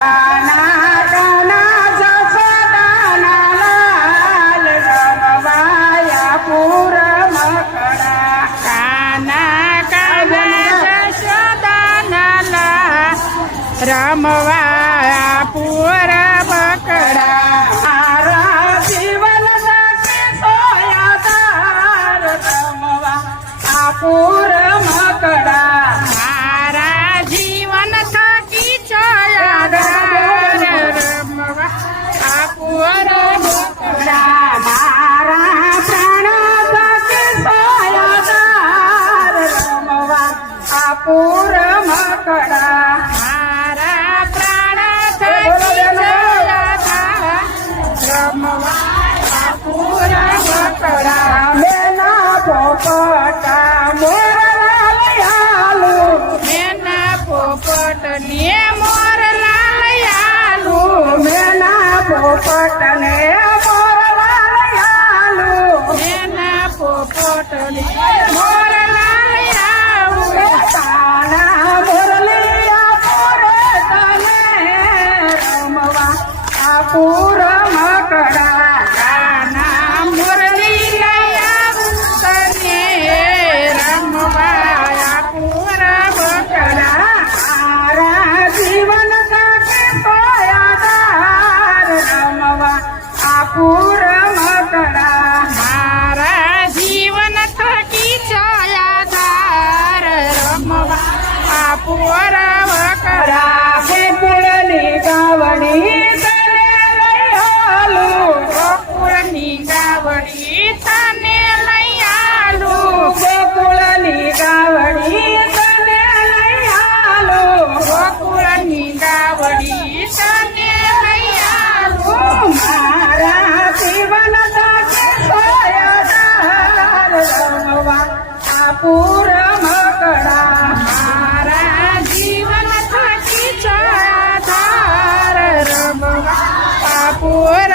કાના કાના જસોદાના લાલ રમવાયા પૂર મકડા. કાના કાના જશોદાના લાલ રમવા પૂર બકડા. મારા જીવન સખી સોયાદાર રમવા આ પૂર મકડા. મારા જીવન થકી છોયાદાર રમવા આ પૂર બકડા. મારા પ્રાણ સખી સોયાદાર રમવા આ પૂર મકડા. મારા પ્રાણ થકી છોયાદાર રમવા આ પૂર બકડા. મેના પોપટા મોરલાયાલુ મેના પોપટ ને મોરલાયાલુ. મેના પોપટ ને મોરલાયાલુ મેના પોપટ ને મોરલાયાલુ. તાના મોરલિયા પૂરે તને રમવા આ પૂર મકડા. કાના મુરલી લઈ આવું તને રમવા આ પૂર બકડા. મારા જીવન સાથે સોયાદાર રમવા આ પૂર મકડા. મારા જીવન થકી છોયાદાર રમવા આ પૂર બકડા. ગોકુળની ગાવડી તને લઈ હાલું. ગોકુળની ગાવડી તને લઈ આલું. ગોકુળની ગાવડી તને લઈ હાલું. ગોકુળની ગાવડી તને લઈ આલું. મારા જીવન સાથે સોયાદાર રમવા આ પૂર મકડા. મારા જીવન થકી છોયાદાર રમવા આ પૂર